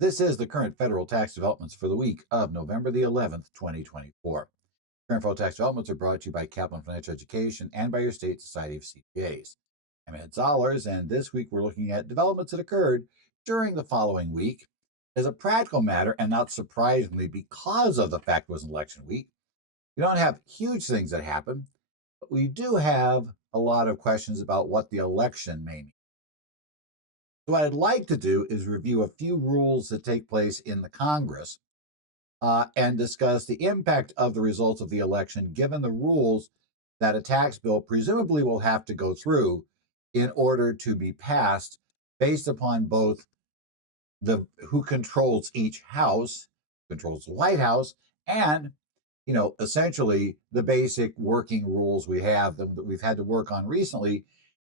This is the current federal tax developments for the week of November the 11th, 2024. Current federal tax developments are brought to you by Kaplan Financial Education and by your state society of CPAs. I'm Ed Zollers, and this week we're looking at developments that occurred during the following week. As a practical matter, and not surprisingly because of the fact it was an election week, we don't have huge things that happen, but we do have a lot of questions about what the election may mean. So what I'd like to do is review a few rules that take place in the Congress and discuss the impact of the results of the election, given the rules that a tax bill presumably will have to go through in order to be passed based upon both the who controls each house, controls the White House, and essentially the basic working rules we have that we've had to work on recently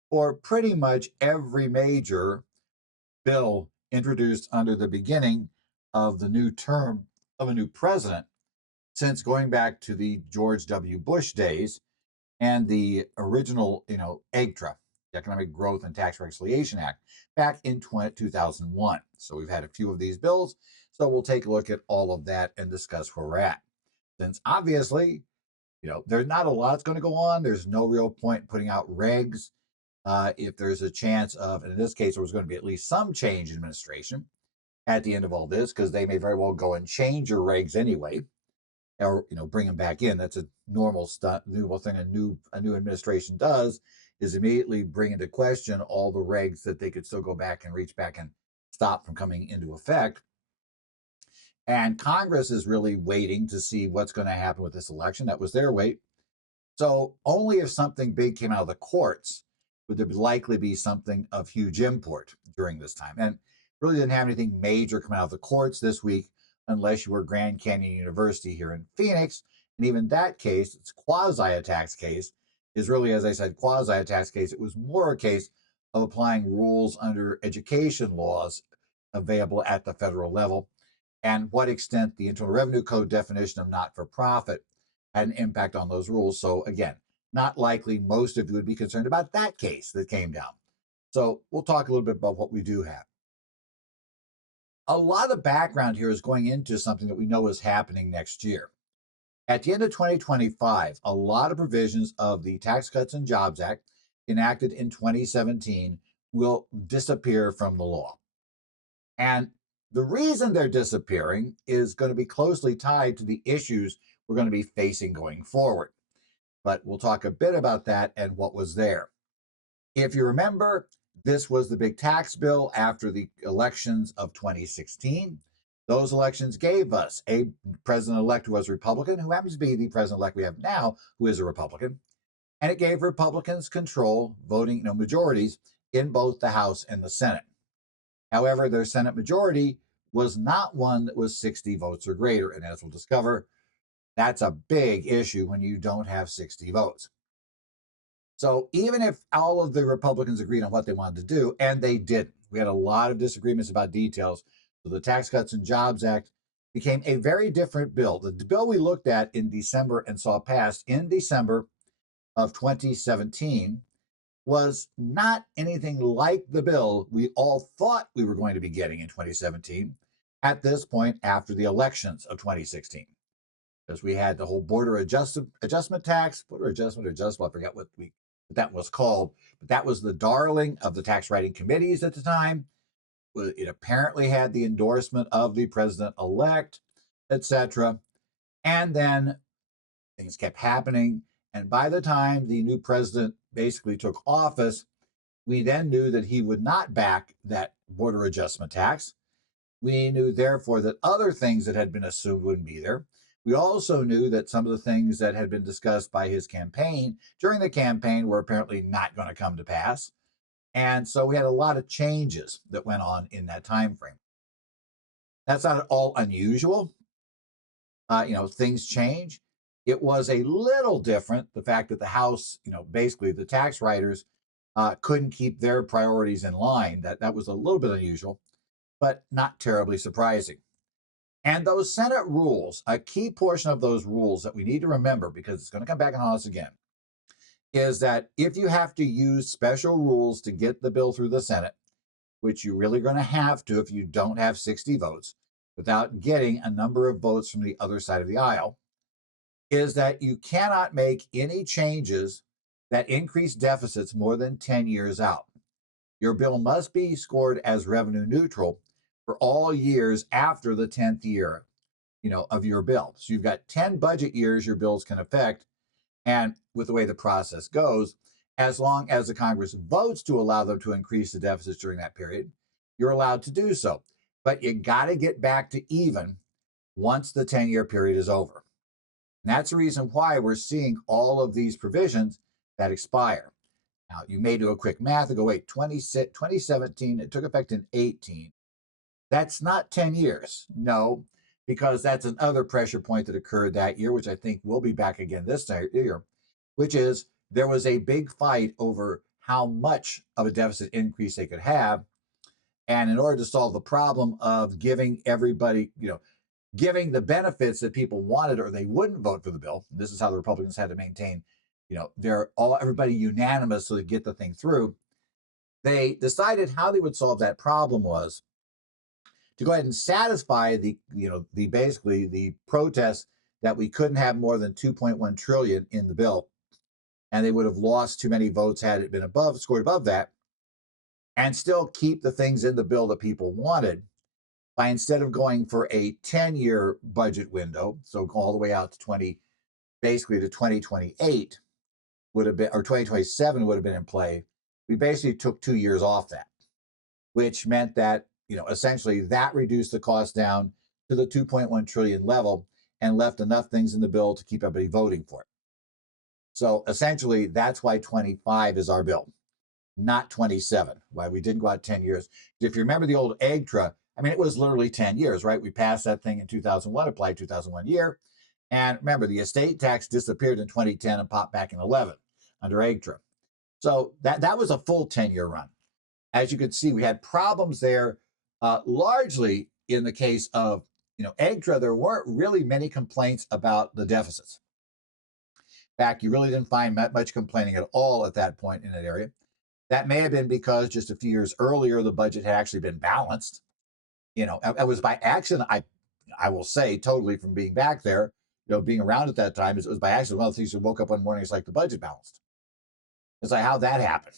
for pretty much every major bill introduced under the beginning of the new term of a new president since going back to the George W. Bush days and the original, EGTRA, the Economic Growth and Tax Reconciliation Act, back in 2001. So we've had a few of these bills. So we'll take a look at all of that and discuss where we're at. Since obviously, there's not a lot that's going to go on. There's no real point in putting out regs if there's a chance of, and in this case, there was going to be at least some change in administration at the end of all this, because they may very well go and change your regs anyway, or bring them back in. That's a normal thing a new administration does, is immediately bring into question all the regs that they could still go back and reach back and stop from coming into effect. And Congress is really waiting to see what's going to happen with this election. That was their wait. So only if something big came out of the courts would there likely be something of huge import during this time. And really didn't have anything major come out of the courts this week, unless you were Grand Canyon University here in Phoenix. And even that case, it's quasi a tax case, is really, as I said, quasi a tax case. It was more a case of applying rules under education laws available at the federal level, and what extent the Internal Revenue Code definition of not for profit had an impact on those rules. So again, not likely most of you would be concerned about that case that came down. So we'll talk a little bit about what we do have. A lot of background here is going into something that we know is happening next year. At the end of 2025, a lot of provisions of the Tax Cuts and Jobs Act enacted in 2017 will disappear from the law. And the reason they're disappearing is going to be closely tied to the issues we're going to be facing going forward. But we'll talk a bit about that and what was there. If you remember, this was the big tax bill after the elections of 2016. Those elections gave us a president-elect who was a Republican, who happens to be the president-elect we have now, who is a Republican. And it gave Republicans control, voting, majorities in both the House and the Senate. However, their Senate majority was not one that was 60 votes or greater. And as we'll discover, that's a big issue when you don't have 60 votes. So even if all of the Republicans agreed on what they wanted to do, and they didn't, we had a lot of disagreements about details. So the Tax Cuts and Jobs Act became a very different bill. The bill we looked at in December and saw passed in December of 2017 was not anything like the bill we all thought we were going to be getting in 2017 at this point after the elections of 2016. Because we had the whole adjustment tax, border adjustment, I forget what that was called, but that was the darling of the tax writing committees at the time. It apparently had the endorsement of the president-elect, etc. And then things kept happening. And by the time the new president basically took office, we then knew that he would not back that border adjustment tax. We knew, therefore, that other things that had been assumed wouldn't be there. We also knew that some of the things that had been discussed by his campaign during the campaign were apparently not going to come to pass. And so we had a lot of changes that went on in that time frame. That's not at all unusual. Things change. It was a little different, the fact that the House, basically the tax writers couldn't keep their priorities in line. That was a little bit unusual, but not terribly surprising. And those Senate rules, a key portion of those rules that we need to remember, because it's going to come back and haunt us again, is that if you have to use special rules to get the bill through the Senate, which you're really going to have to if you don't have 60 votes, without getting a number of votes from the other side of the aisle, is that you cannot make any changes that increase deficits more than 10 years out. Your bill must be scored as revenue neutral for all years after the 10th year, of your bill. So you've got 10 budget years your bills can affect. And with the way the process goes, as long as the Congress votes to allow them to increase the deficits during that period, you're allowed to do so. But you got to get back to even once the 10-year period is over. And that's the reason why we're seeing all of these provisions that expire. Now, you may do a quick math and go, wait, 2017, it took effect in 18. That's not 10 years. No, because that's another pressure point that occurred that year, which I think will be back again this year, which is there was a big fight over how much of a deficit increase they could have. And in order to solve the problem of giving everybody, giving the benefits that people wanted or they wouldn't vote for the bill, this is how the Republicans had to maintain, everybody unanimous so they get the thing through. They decided how they would solve that problem was to go ahead and satisfy the basically the protest that we couldn't have more than 2.1 trillion in the bill, and they would have lost too many votes had it been scored above that, and still keep the things in the bill that people wanted by, instead of going for a 10-year budget window, so all the way out to basically to 2028 would have been, or 2027 would have been in play. We basically took 2 years off that, which meant that, essentially that reduced the cost down to the 2.1 trillion level and left enough things in the bill to keep everybody voting for it. So essentially, that's why 25 is our bill, not 27, why we didn't go out 10 years. If you remember the old EGTRA, I mean, it was literally 10 years, right? We passed that thing in 2001, applied 2001 year. And remember, the estate tax disappeared in 2010 and popped back in 11 under EGTRA. So that was a full 10-year run. As you can see, we had problems there, largely in the case of, EGTRA. There weren't really many complaints about the deficits. In fact, you really didn't find much complaining at all at that point in that area. That may have been because just a few years earlier, the budget had actually been balanced. It was by accident, I will say, totally from being back there, being around at that time, it was by accident. One of the things, you woke up one morning, it's like the budget balanced. It's like, how'd that happen?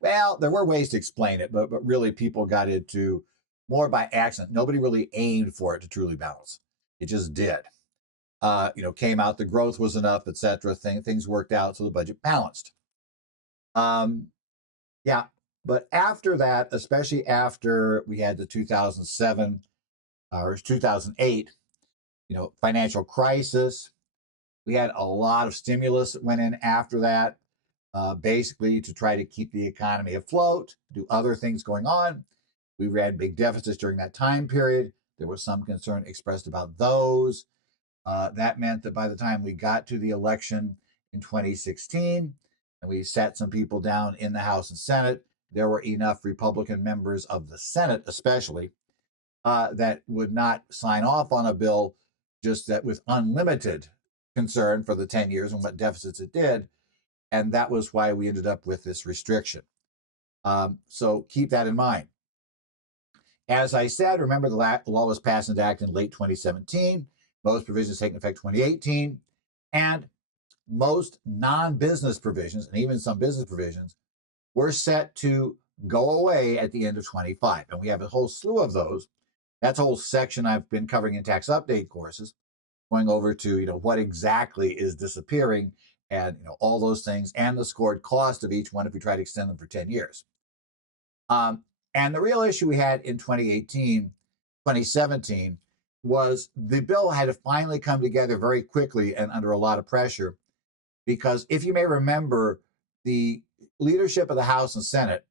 Well, there were ways to explain it, but really people got into more by accident. Nobody really aimed for it to truly balance. It just did. Came out, the growth was enough, etc. Things worked out, so the budget balanced. Yeah, but after that, especially after we had the 2007 or 2008, financial crisis, we had a lot of stimulus that went in after that. Basically to try to keep the economy afloat, do other things going on. We ran big deficits during that time period. There was some concern expressed about those. That meant that by the time we got to the election in 2016, and we sat some people down in the House and Senate, there were enough Republican members of the Senate, especially, that would not sign off on a bill just that with unlimited concern for the 10 years and what deficits it did. And that was why we ended up with this restriction. So keep that in mind. As I said, remember the law was passed into act in late 2017. Most provisions taking effect 2018. And most non-business provisions, and even some business provisions, were set to go away at the end of 25. And we have a whole slew of those. That's a whole section I've been covering in tax update courses, going over to, what exactly is disappearing, and all those things, and the scored cost of each one if we try to extend them for 10 years. And the real issue we had in 2017, was the bill had to finally come together very quickly and under a lot of pressure, because if you may remember, the leadership of the House and Senate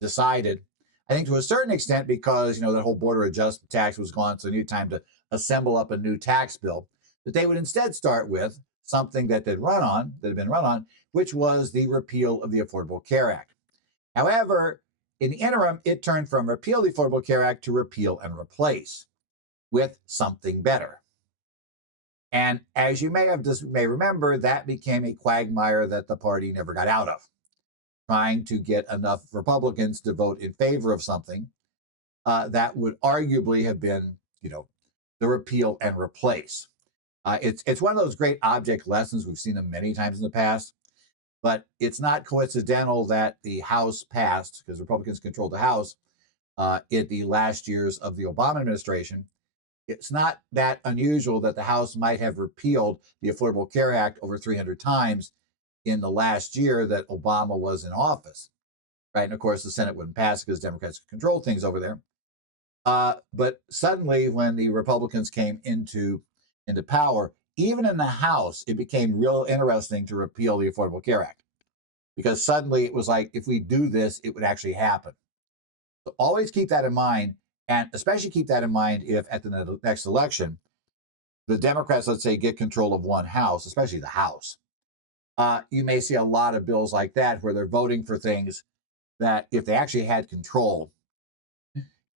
decided, I think to a certain extent, because that whole border adjustment tax was gone, so they needed time to assemble up a new tax bill, that they would instead start with something that had been run on, which was the repeal of the Affordable Care Act. However, in the interim, it turned from repeal the Affordable Care Act to repeal and replace with something better. And as you may remember, that became a quagmire that the party never got out of, trying to get enough Republicans to vote in favor of something that would arguably have been, the repeal and replace. It's one of those great object lessons. We've seen them many times in the past, but it's not coincidental that the House passed, because Republicans controlled the House in the last years of the Obama administration. It's not that unusual that the House might have repealed the Affordable Care Act over 300 times in the last year that Obama was in office, right? And of course, the Senate wouldn't pass because Democrats controlled things over there. But suddenly, when the Republicans came into power, even in the House, it became real interesting to repeal the Affordable Care Act, because suddenly it was like, if we do this, it would actually happen. So always keep that in mind, and especially keep that in mind if at the next election, the Democrats, let's say, get control of one house, especially the House. You may see a lot of bills like that where they're voting for things that if they actually had control,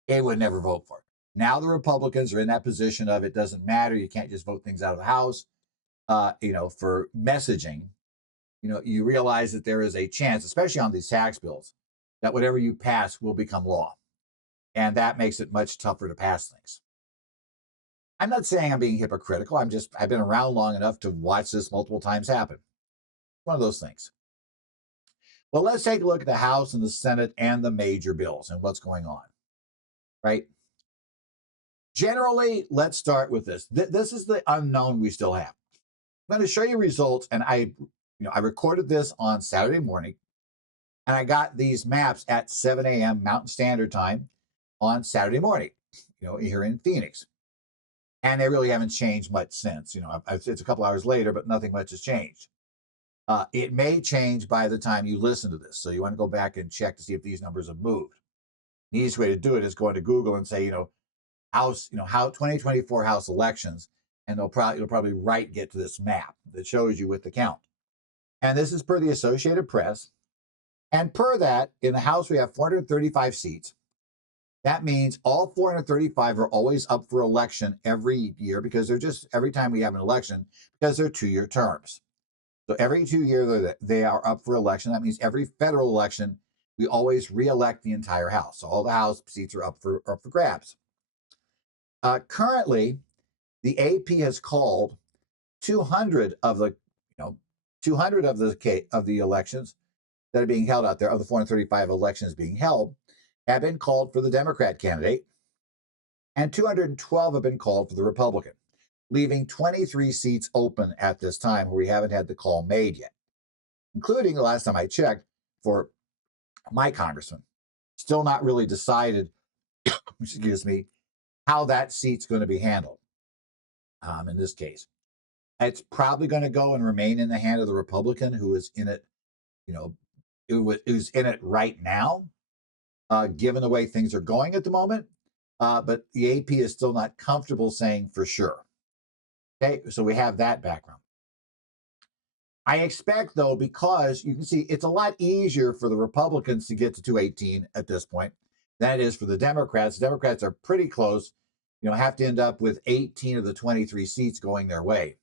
they would never vote for it. Now the Republicans are in that position of, it doesn't matter. You can't just vote things out of the House, for messaging. You realize that there is a chance, especially on these tax bills, that whatever you pass will become law. And that makes it much tougher to pass things. I'm not saying I'm being hypocritical. I've been around long enough to watch this multiple times happen. One of those things. Well, let's take a look at the House and the Senate and the major bills and what's going on, right? Generally, let's start with this. This is the unknown we still have. I'm going to show you results, and I recorded this on Saturday morning, and I got these maps at 7 a.m. Mountain Standard Time on Saturday morning, here in Phoenix. And they really haven't changed much since. It's a couple hours later, but nothing much has changed. It may change by the time you listen to this. So you want to go back and check to see if these numbers have moved. The easiest way to do it is go into Google and say, House, how 2024 House elections, and you'll probably get to this map that shows you with the count. And this is per the Associated Press. And per that, in the House, we have 435 seats. That means all 435 are always up for election every year, because they're just, every time we have an election, because they're 2-year terms. So every 2 years they are up for election. That means every federal election, we always re-elect the entire House. So all the House seats are up for grabs. Currently, the AP has called 200 of the, 200 of the elections that are being held out there, of the 435 elections being held, have been called for the Democrat candidate, and 212 have been called for the Republican, leaving 23 seats open at this time where we haven't had the call made yet, including, the last time I checked, for my congressman. Still not really decided, excuse me, how that seat's going to be handled. In this case, it's probably going to go and remain in the hand of the Republican who is in it, who's in it right now, given the way things are going at the moment. But the AP is still not comfortable saying for sure. Okay, so we have that background. I expect, though, because you can see it's a lot easier for the Republicans to get to 218 at this point than it is for the Democrats. The Democrats are pretty close, have to end up with 18 of the 23 seats going their way.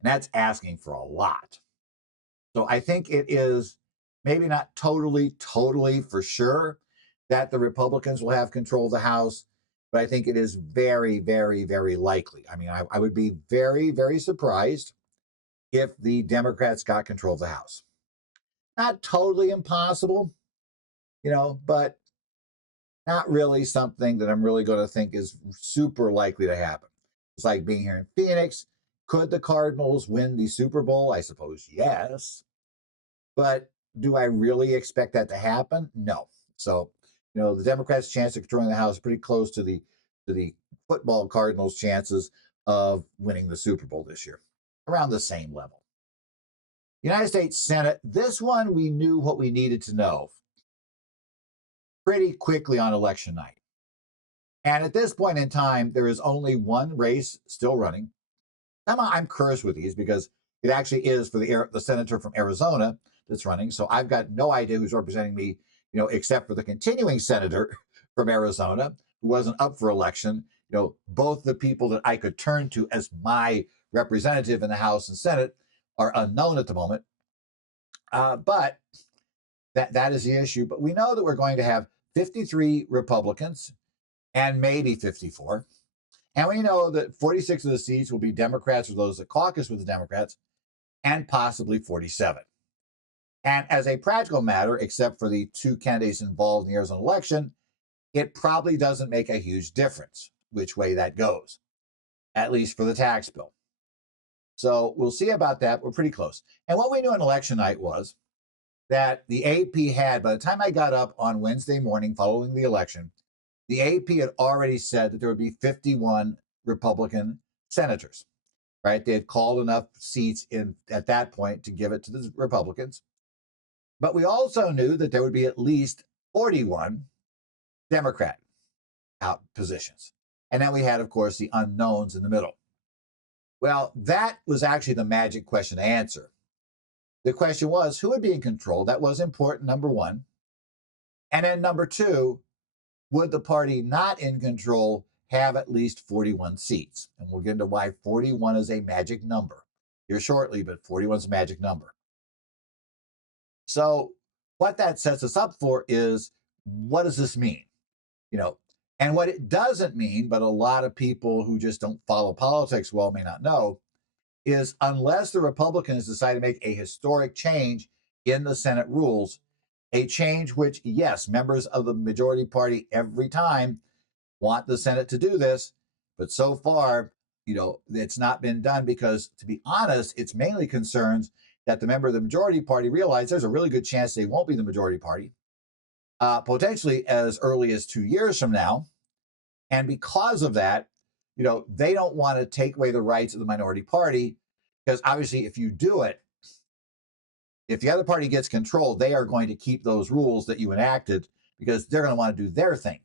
And that's asking for a lot. So I think it is maybe not totally for sure that the Republicans will have control of the House, but I think it is very, very, very likely. I mean, I would be very, very surprised if the Democrats got control of the House. Not totally impossible, but not really something that I'm really going to think is super likely to happen. It's like being here in Phoenix. Could the Cardinals win the Super Bowl? I suppose yes. But do I really expect that to happen? No. So, the Democrats' chance of controlling the House is pretty close to the football Cardinals' chances of winning the Super Bowl this year, around the same level. United States Senate, this one we knew what we needed to know pretty quickly on election night. And at this point in time, there is only one race still running. I'm cursed with these because it actually is for the senator from Arizona that's running. So I've got no idea who's representing me, except for the continuing senator from Arizona who wasn't up for election. Both the people that I could turn to as my representative in the House and Senate are unknown at the moment. But That is the issue. But we know that we're going to have 53 Republicans and maybe 54. And we know that 46 of the seats will be Democrats or those that caucus with the Democrats, and possibly 47. And as a practical matter, except for the two candidates involved in the Arizona election, it probably doesn't make a huge difference which way that goes, at least for the tax bill. So we'll see about that. We're pretty close. And what we knew on election night was that the AP had, by the time I got up on Wednesday morning following the election, the AP had already said that there would be 51 Republican senators, right? They had called enough seats in at that point to give it to the Republicans. But we also knew that there would be at least 41 Democrat out positions. And then we had, of course, the unknowns in the middle. Well, that was actually the magic question to answer. The question was, who would be in control? That was important, number one. And then number two, would the party not in control have at least 41 seats? And we'll get into why 41 is a magic number here shortly, but 41 is a magic number. So what that sets us up for is, what does this mean? You know, and what it doesn't mean, but a lot of people who just don't follow politics well may not know, is unless the Republicans decide to make a historic change in the Senate rules, a change which, yes, members of the majority party every time want the Senate to do this, but so far, it's not been done because, to be honest, it's mainly concerns that the member of the majority party realize there's a really good chance they won't be the majority party, potentially as early as 2 years from now. And because of that, they don't want to take away the rights of the minority party, because obviously if you do it, if the other party gets control, they are going to keep those rules that you enacted because they're going to want to do their thing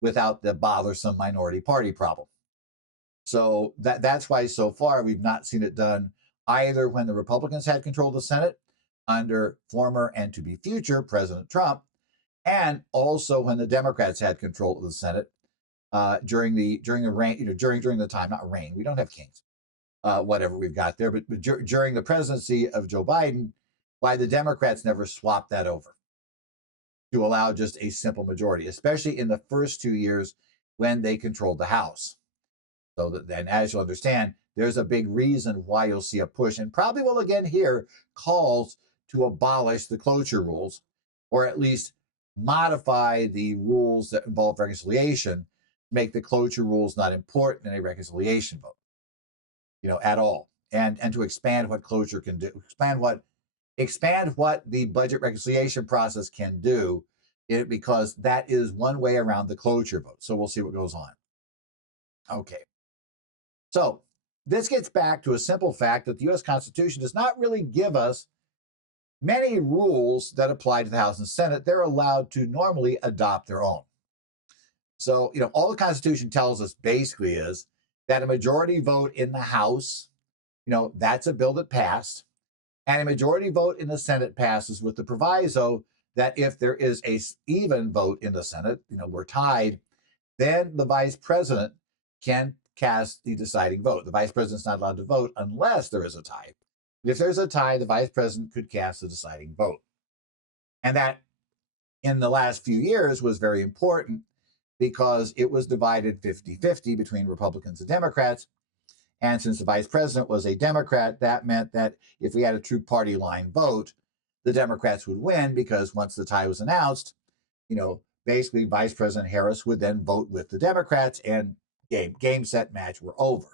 without the bothersome minority party problem. So that's why so far we've not seen it done either when the Republicans had control of the Senate under former and to be future President Trump, and also when the Democrats had control of the Senate during the reign, during the time, not reign, we don't have kings, whatever we've got there, but during the presidency of Joe Biden, why the Democrats never swapped that over to allow just a simple majority, especially in the first 2 years when they controlled the House. So then, as you'll understand, there's a big reason why you'll see a push, and probably will again hear calls to abolish the cloture rules, or at least modify the rules that involve reconciliation, make the cloture rules not important in a reconciliation vote, at all, and to expand what cloture can do, expand what the budget reconciliation process can do, because that is one way around the cloture vote. So we'll see what goes on. Okay. So this gets back to a simple fact that the U.S. Constitution does not really give us many rules that apply to the House and Senate. They're allowed to normally adopt their own. So, all the Constitution tells us basically is that a majority vote in the House, that's a bill that passed, and a majority vote in the Senate passes, with the proviso that if there is a even vote in the Senate, we're tied, then the vice president can cast the deciding vote. The vice president's not allowed to vote unless there is a tie. If there's a tie, the vice president could cast the deciding vote. And that, in the last few years, was very important because it was divided 50-50 between Republicans and Democrats. And since the vice president was a Democrat, that meant that if we had a true party line vote, the Democrats would win, because once the tie was announced, basically Vice President Harris would then vote with the Democrats, and game, set, match, we're over.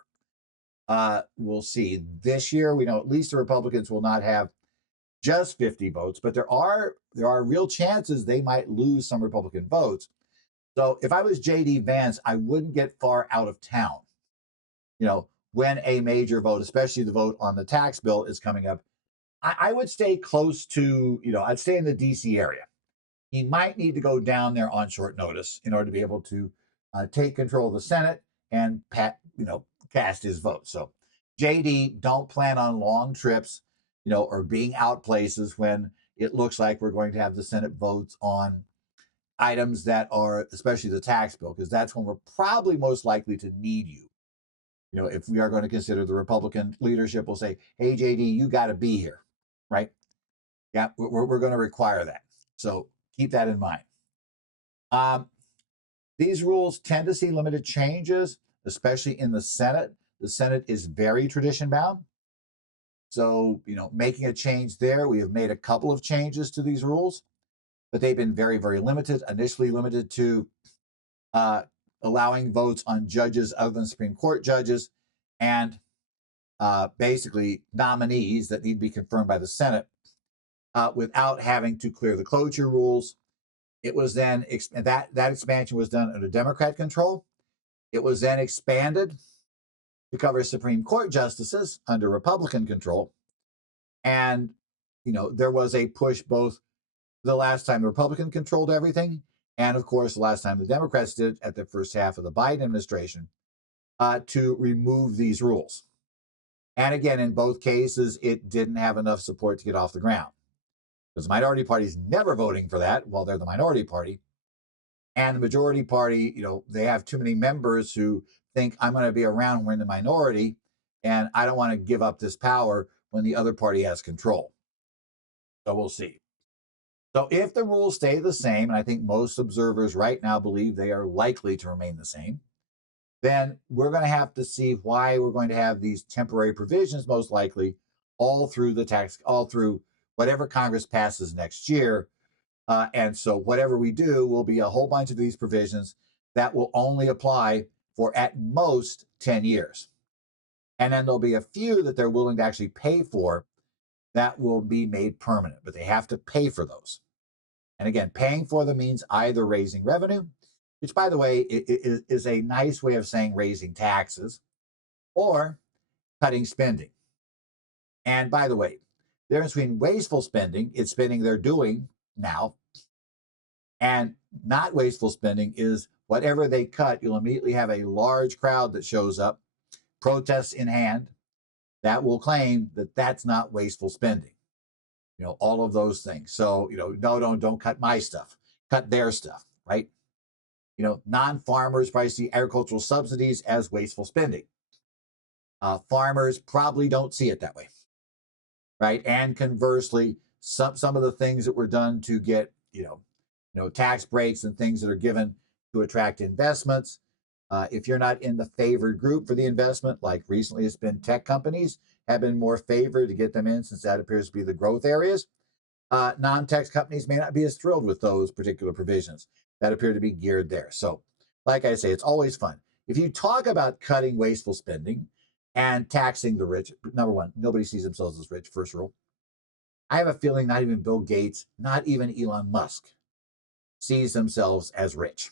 We'll see. This year, we know at least the Republicans will not have just 50 votes, but there are real chances they might lose some Republican votes. So if I was J.D. Vance, I wouldn't get far out of town, when a major vote, especially the vote on the tax bill, is coming up. I would stay close to, I'd stay in the D.C. area. He might need to go down there on short notice in order to be able to take control of the Senate and cast his vote. So JD, don't plan on long trips, or being out places when it looks like we're going to have the Senate votes on items that are, especially the tax bill, because that's when we're probably most likely to need you. If we are going to consider, the Republican leadership will say, hey, JD, you got to be here, right? Yeah, we're going to require that. So keep that in mind. Um, these rules tend to see limited changes, especially in the Senate. The Senate is very tradition bound. So, making a change there, we have made a couple of changes to these rules, but they've been very, very limited. Initially limited to uh, allowing votes on judges other than Supreme Court judges and basically nominees that need to be confirmed by the Senate without having to clear the cloture rules. It was then that expansion was done under Democrat control. It was then expanded to cover Supreme Court justices under Republican control. And, there was a push both the last time the Republican controlled everything, and of course, the last time the Democrats did it at the first half of the Biden administration to remove these rules. And again, in both cases, it didn't have enough support to get off the ground because the minority party is never voting for that while they're the minority party. And the majority party, they have too many members who think I'm going to be around when we're in the minority, and I don't want to give up this power when the other party has control. So we'll see. So if the rules stay the same, and I think most observers right now believe they are likely to remain the same, then we're going to have to see why we're going to have these temporary provisions, most likely, all through whatever Congress passes next year. And so whatever we do will be a whole bunch of these provisions that will only apply for at most 10 years. And then there'll be a few that they're willing to actually pay for that will be made permanent, but they have to pay for those. And again, paying for them means either raising revenue, which, by the way, is a nice way of saying raising taxes, or cutting spending. And by the way, the difference between wasteful spending, it's spending they're doing now, and not wasteful spending is whatever they cut, you'll immediately have a large crowd that shows up, protests in hand, that will claim that that's not wasteful spending. All of those things. So, no, don't cut my stuff, cut their stuff, right? Non-farmers probably see agricultural subsidies as wasteful spending. Farmers probably don't see it that way, right? And conversely, some of the things that were done to get, tax breaks and things that are given to attract investments. If you're not in the favored group for the investment, like recently it's been tech companies have been more favored to get them in since that appears to be the growth areas. Non-tech companies may not be as thrilled with those particular provisions that appear to be geared there. So, like I say, it's always fun. If you talk about cutting wasteful spending and taxing the rich, number one, nobody sees themselves as rich, first rule. I have a feeling not even Bill Gates, not even Elon Musk sees themselves as rich.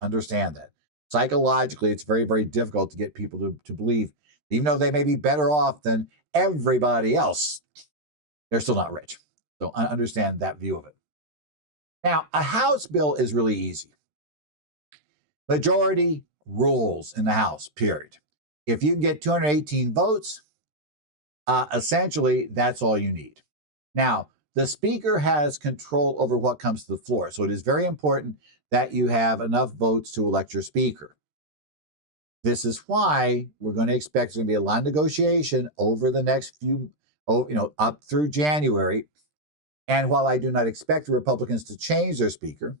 Understand that. Psychologically, it's very, very difficult to get people to believe, even though they may be better off than everybody else, they're still not rich. So I understand that view of it. Now, a House bill is really easy. Majority rules in the House, period. If you can get 218 votes, essentially, that's all you need. Now, the Speaker has control over what comes to the floor. So it is very important that you have enough votes to elect your Speaker. This is why we're going to expect there's going to be a lot of negotiation over the next up through January. And while I do not expect the Republicans to change their Speaker,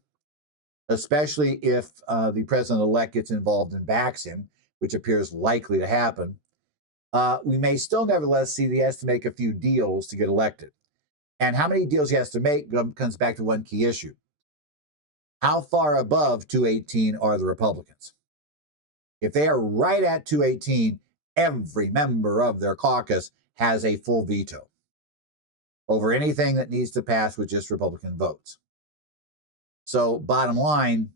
especially if the president-elect gets involved and backs him, which appears likely to happen, we may still nevertheless see that he has to make a few deals to get elected. And how many deals he has to make comes back to one key issue. How far above 218 are the Republicans? If they are right at 218, every member of their caucus has a full veto over anything that needs to pass with just Republican votes. So bottom line,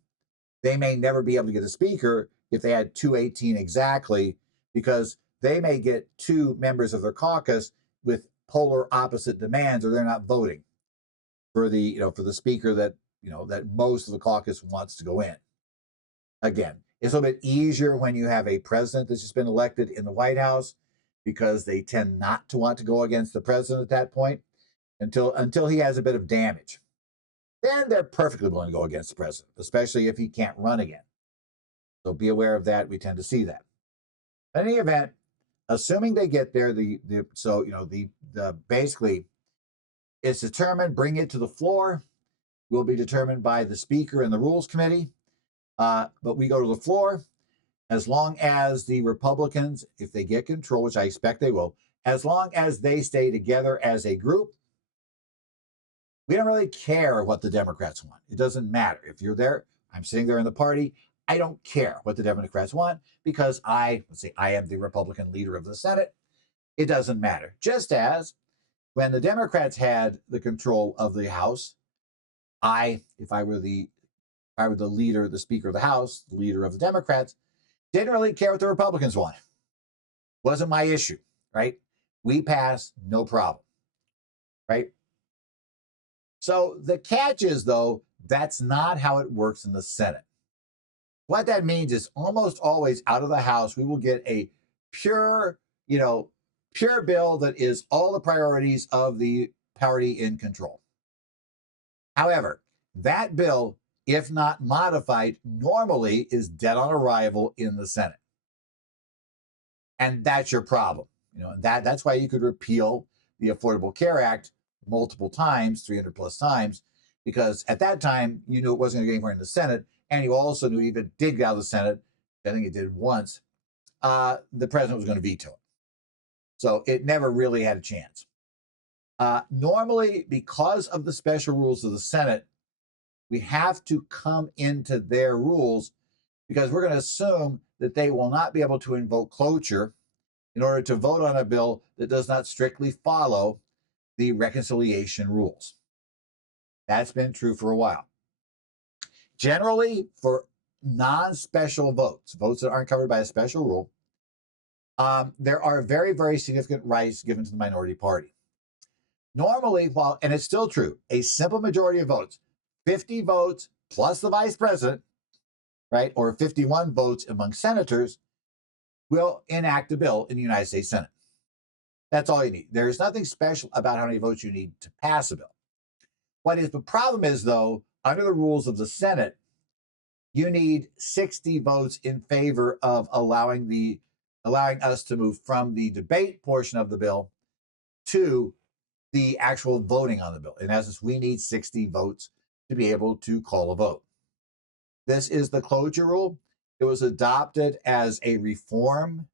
they may never be able to get a speaker if they had 218 exactly, because they may get two members of their caucus with polar opposite demands, or they're not voting for the speaker that most of the caucus wants to go in. Again, it's a little bit easier when you have a president that's just been elected in the White House, because they tend not to want to go against the president at that point until he has a bit of damage. Then they're perfectly willing to go against the president, especially if he can't run again. So be aware of that. We tend to see that. In any event, assuming they get there, basically it's determined, bring it to the floor. will be determined by the Speaker and the Rules Committee. But we go to the floor. As long as the Republicans, if they get control, which I expect they will, as long as they stay together as a group, we don't really care what the Democrats want. It doesn't matter. If you're there, I'm sitting there in the party, I don't care what the Democrats want because let's say I am the Republican leader of the Senate. It doesn't matter. Just as when the Democrats had the control of the House, if I were the leader, the Speaker of the House, the leader of the Democrats, didn't really care what the Republicans wanted. Wasn't my issue, right? We pass, no problem, right? So the catch is, though, that's not how it works in the Senate. What that means is almost always out of the House, we will get a pure, pure bill that is all the priorities of the party in control. However, that bill, if not modified, normally is dead on arrival in the Senate. And that's your problem. And that's why you could repeal the Affordable Care Act multiple times, 300 plus times, because at that time, you knew it wasn't going to get anywhere in the Senate. And you also knew if it did get out of the Senate, I think it did once, the president was going to veto it. So it never really had a chance. Normally, because of the special rules of the Senate, we have to come into their rules because we're going to assume that they will not be able to invoke cloture in order to vote on a bill that does not strictly follow the reconciliation rules. That's been true for a while. Generally, for non-special votes that aren't covered by a special rule, there are very, very significant rights given to the minority party. Normally, and it's still true, a simple majority of votes, 50 votes plus the vice president, right, or 51 votes among senators, will enact a bill in the United States Senate. That's all you need. There is nothing special about how many votes you need to pass a bill. The problem is, though, under the rules of the Senate, you need 60 votes in favor of allowing us to move from the debate portion of the bill to the actual voting on the bill. In essence, we need 60 votes to be able to call a vote. This is the cloture rule. It was adopted as a reform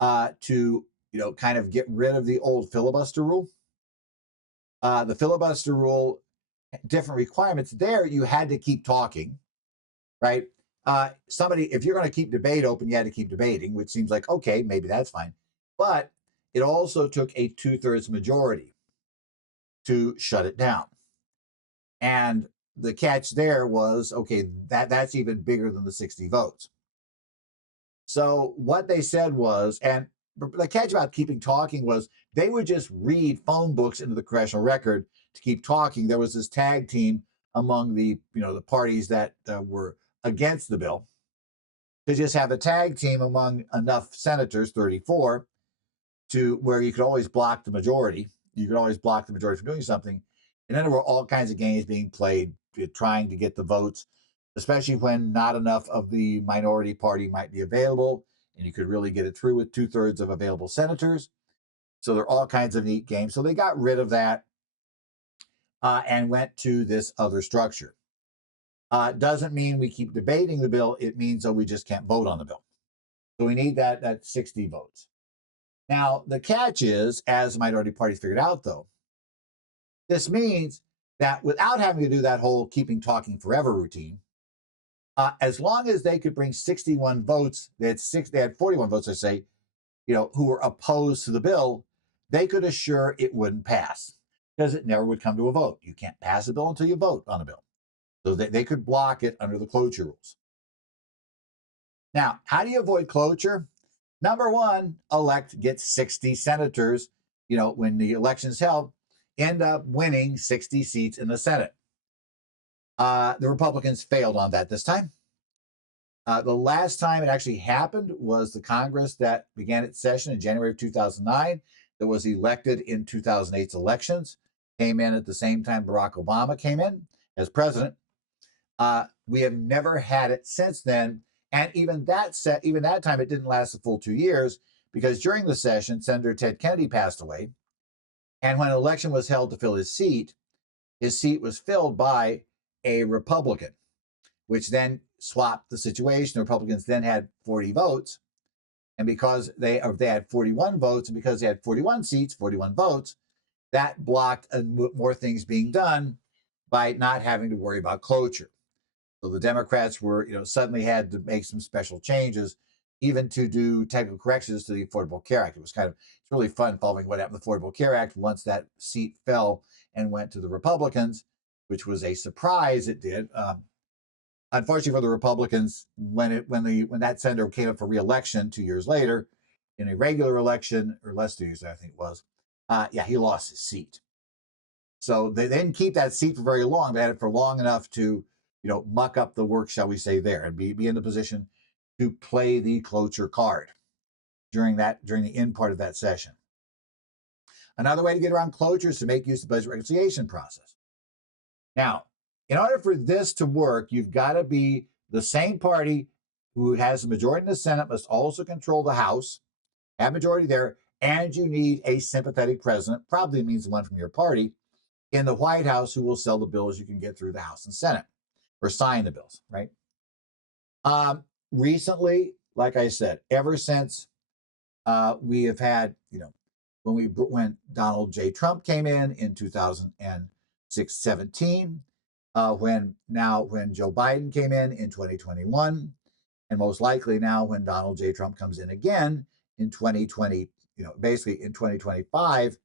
to kind of get rid of the old filibuster rule. The filibuster rule, different requirements there, you had to keep talking, right? If you're going to keep debate open, you had to keep debating, which seems like, okay, maybe that's fine. But it also took a 2/3 majority to shut it down. And the catch there was, okay, that's even bigger than the 60 votes. So what they said was, and the catch about keeping talking was they would just read phone books into the congressional record to keep talking. There was this tag team among the parties that were against the bill to just have a tag team among enough senators, 34, to where you could always block the majority. You could always block the majority from doing something. And then there were all kinds of games being played, trying to get the votes, especially when not enough of the minority party might be available, and you could really get it through with 2/3 of available senators. So there are all kinds of neat games. So they got rid of that and went to this other structure. Doesn't mean we keep debating the bill. It means that we just can't vote on the bill. So we need that 60 votes. Now, the catch is, as the minority parties figured out, though, this means that without having to do that whole keeping talking forever routine, as long as they could bring 61 votes, they had 41 votes, I say, who were opposed to the bill, they could assure it wouldn't pass because it never would come to a vote. You can't pass a bill until you vote on a bill. So they could block it under the cloture rules. Now, how do you avoid cloture? Number one, get 60 senators, when the election's held, end up winning 60 seats in the Senate. The Republicans failed on that this time. The last time it actually happened was the Congress that began its session in January of 2009, that was elected in 2008's elections, came in at the same time Barack Obama came in as president. We have never had it since then. And even that time, it didn't last a full 2 years because during the session, Senator Ted Kennedy passed away. And when an election was held to fill his seat was filled by a Republican, which then swapped the situation. The Republicans then had 40 votes. And because they had 41 votes, and because they had 41 seats, 41 votes, that blocked more things being done by not having to worry about cloture. So the Democrats were, suddenly had to make some special changes, even to do technical corrections to the Affordable Care Act. It's really fun following what happened to the Affordable Care Act once that seat fell and went to the Republicans, which was a surprise. It did. Unfortunately for the Republicans, when that senator came up for re-election 2 years later, in a regular election, or less 2 years, I think it was, he lost his seat. So they didn't keep that seat for very long. They had it for long enough to, muck up the work, shall we say, there, and be in the position to play the cloture card during the end part of that session. Another way to get around cloture is to make use of the budget reconciliation process. Now, in order for this to work, you've got to be the same party who has a majority in the Senate must also control the House, have majority there, and you need a sympathetic president, probably means the one from your party, in the White House who will sell the bills you can get through the House and Senate, or sign the bills, right? Recently, like I said, ever since we have had, when Donald J. Trump came in 2017, when Joe Biden came in 2021, and most likely now when Donald J. Trump comes in again in 2020, basically in 2025,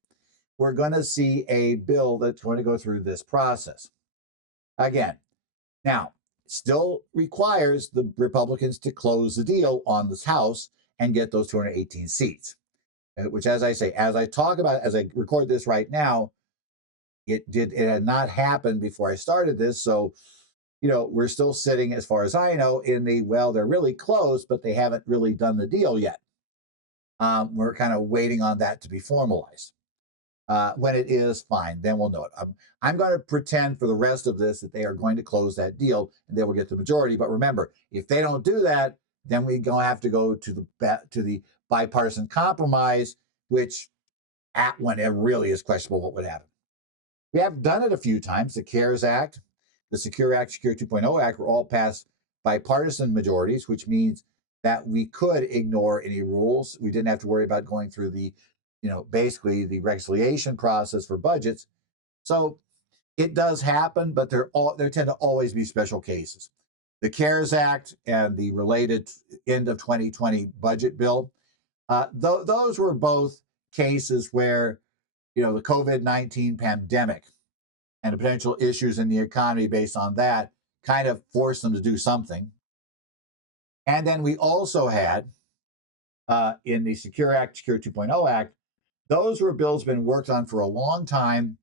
we're going to see a bill that's going to go through this process again. Now, still requires the Republicans to close the deal on this House and get those 218 seats, which, as I say, as I record this right now, it had not happened before I started this. So, we're still sitting, as far as I know, they're really close, but they haven't really done the deal yet. We're kind of waiting on that to be formalized. When it is, fine, then we'll know it. I'm going to pretend for the rest of this that they are going to close that deal and they will get the majority. But remember, if they don't do that, then we're going to have to go to the bipartisan compromise, which when it really is questionable what would happen. We have done it a few times. The CARES Act, the Secure Act, Secure 2.0 Act were all passed bipartisan majorities, which means that we could ignore any rules. We didn't have to worry about going through basically the reconciliation process for budgets. So it does happen, but there tend to always be special cases. The CARES Act and the related end of 2020 budget bill, those were both cases where, the COVID-19 pandemic and the potential issues in the economy based on that kind of forced them to do something. And then we also had, in the Secure Act, Secure 2.0 Act, those were bills been worked on for a long time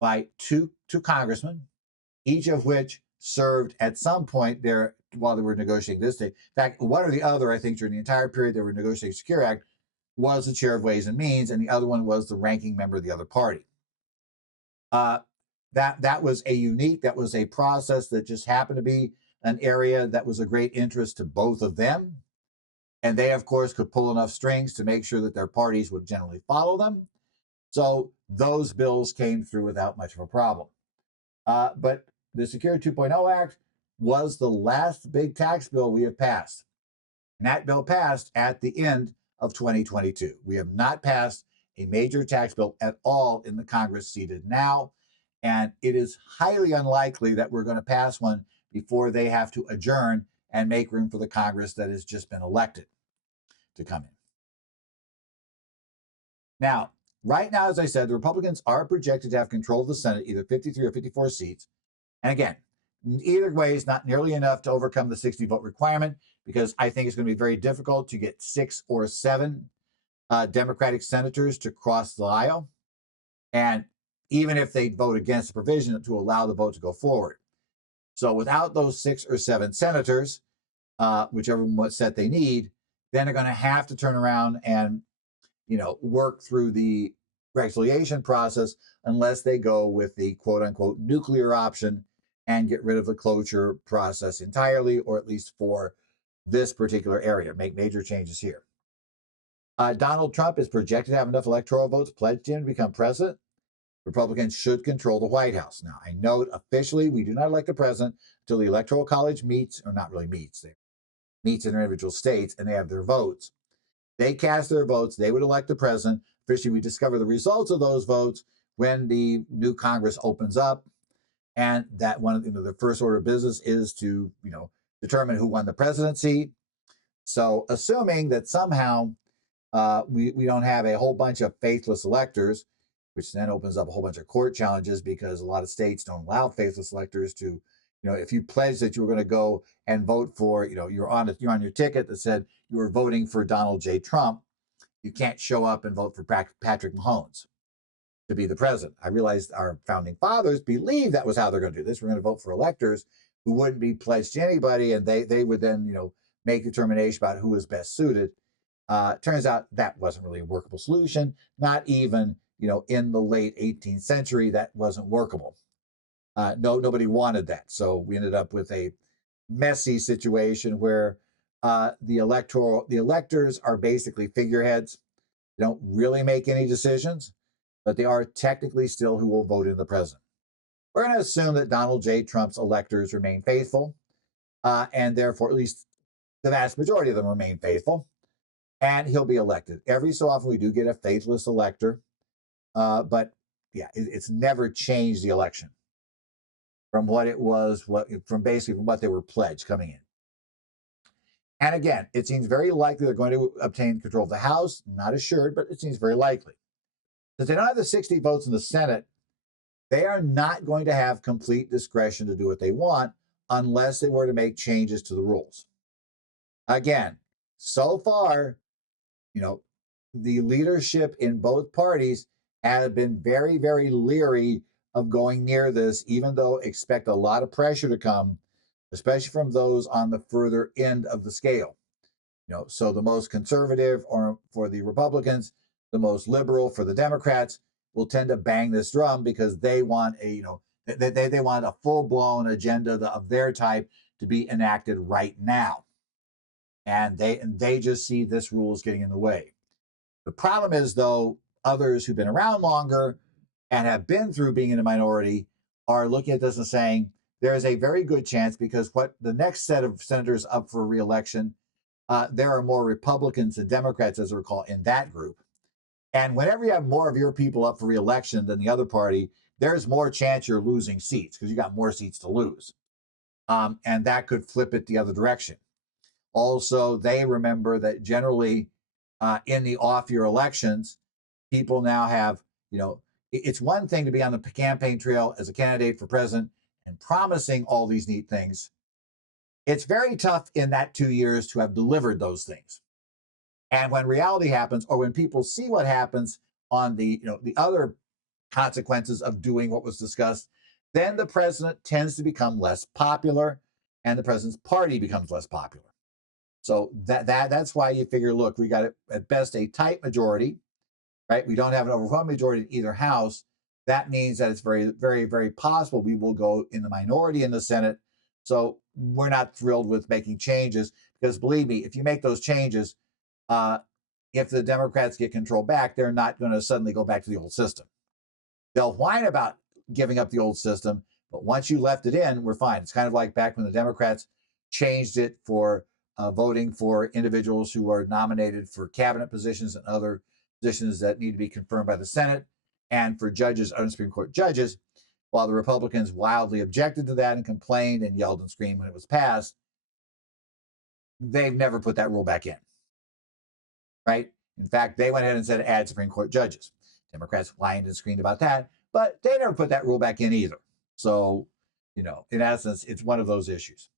by two congressmen, each of which served at some point there while they were negotiating this thing. In fact, one or the other, I think, during the entire period they were negotiating Secure Act, was the chair of Ways and Means, and the other one was the ranking member of the other party. That was a process that just happened to be an area that was of great interest to both of them. And they, of course, could pull enough strings to make sure that their parties would generally follow them. So those bills came through without much of a problem. But the Secure 2.0 Act was the last big tax bill we have passed. And that bill passed at the end of 2022. We have not passed a major tax bill at all in the Congress seated now. And it is highly unlikely that we're going to pass one before they have to adjourn and make room for the Congress that has just been elected to come in. Now, right now, as I said, the Republicans are projected to have control of the Senate, either 53 or 54 seats. And again, either way is not nearly enough to overcome the 60-vote requirement, because I think it's going to be very difficult to get 6 or 7 Democratic senators to cross the aisle. And even if they vote against the provision to allow the vote to go forward. So without those 6 or 7 senators, whichever set they need, then they're going to have to turn around and, work through the reconciliation process unless they go with the quote unquote nuclear option and get rid of the cloture process entirely, or at least for this particular area, make major changes here. Donald Trump is projected to have enough electoral votes pledged him to become president. Republicans should control the White House. Now, I note officially we do not elect a president until the Electoral College meets, or not really meets, they meets in their individual states and they have their votes. They cast their votes, they would elect the president. Officially, we discover the results of those votes when the new Congress opens up. And that one of the first order of business is to, determine who won the presidency. So assuming that somehow we don't have a whole bunch of faithless electors, which then opens up a whole bunch of court challenges because a lot of states don't allow faithless electors to, if you pledged that you were going to go and vote for, you're on your ticket that said you were voting for Donald J. Trump, you can't show up and vote for Patrick Mahomes to be the president. I realized our founding fathers believed that was how they're going to do this. We're going to vote for electors who wouldn't be pledged to anybody, and they would then, make determination about who was best suited. Turns out that wasn't really a workable solution. Not even, in the late 18th century, that wasn't workable. Nobody wanted that. So we ended up with a messy situation where the electors are basically figureheads. They don't really make any decisions, but they are technically still who will vote in the president. We're going to assume that Donald J. Trump's electors remain faithful, and therefore, at least the vast majority of them remain faithful, and he'll be elected. Every so often, we do get a faithless elector, but yeah, it's never changed the election from what it was, from what they were pledged coming in. And again, it seems very likely they're going to obtain control of the House. Not assured, but it seems very likely. Since they don't have the 60 votes in the Senate, they are not going to have complete discretion to do what they want unless they were to make changes to the rules. Again, so far, the leadership in both parties have been very, very leery of going near this, even though expect a lot of pressure to come, especially from those on the further end of the scale. So the most conservative, or for the Republicans, the most liberal for the Democrats, will tend to bang this drum because they want they want a full-blown agenda of their type to be enacted right now. And they just see this rule as getting in the way. The problem is, though, others who've been around longer and have been through being in a minority are looking at this and saying there is a very good chance, because what the next set of senators up for re-election, there are more Republicans than Democrats, as I recall, in that group. And whenever you have more of your people up for re-election than the other party, there's more chance you're losing seats because you got more seats to lose. And that could flip it the other direction. Also, they remember that generally in the off-year elections, people now have, it's one thing to be on the campaign trail as a candidate for president and promising all these neat things. It's very tough in that 2 years to have delivered those things. And when reality happens, or when people see what happens on the other consequences of doing what was discussed, then the president tends to become less popular, and the president's party becomes less popular. So that's why you figure, look, we got at best a tight majority, right? We don't have an overwhelming majority in either house. That means that it's very, very, very possible we will go in the minority in the Senate. So we're not thrilled with making changes, because believe me, if you make those changes, if the Democrats get control back, they're not going to suddenly go back to the old system. They'll whine about giving up the old system, but once you left it in, we're fine. It's kind of like back when the Democrats changed it for voting for individuals who are nominated for cabinet positions and other positions that need to be confirmed by the Senate, and for judges, Supreme Court judges. While the Republicans wildly objected to that and complained and yelled and screamed when it was passed, they've never put that rule back in. Right? In fact, they went ahead and said add Supreme Court judges. Democrats whined and screamed about that, but they never put that rule back in either. So, in essence, it's one of those issues.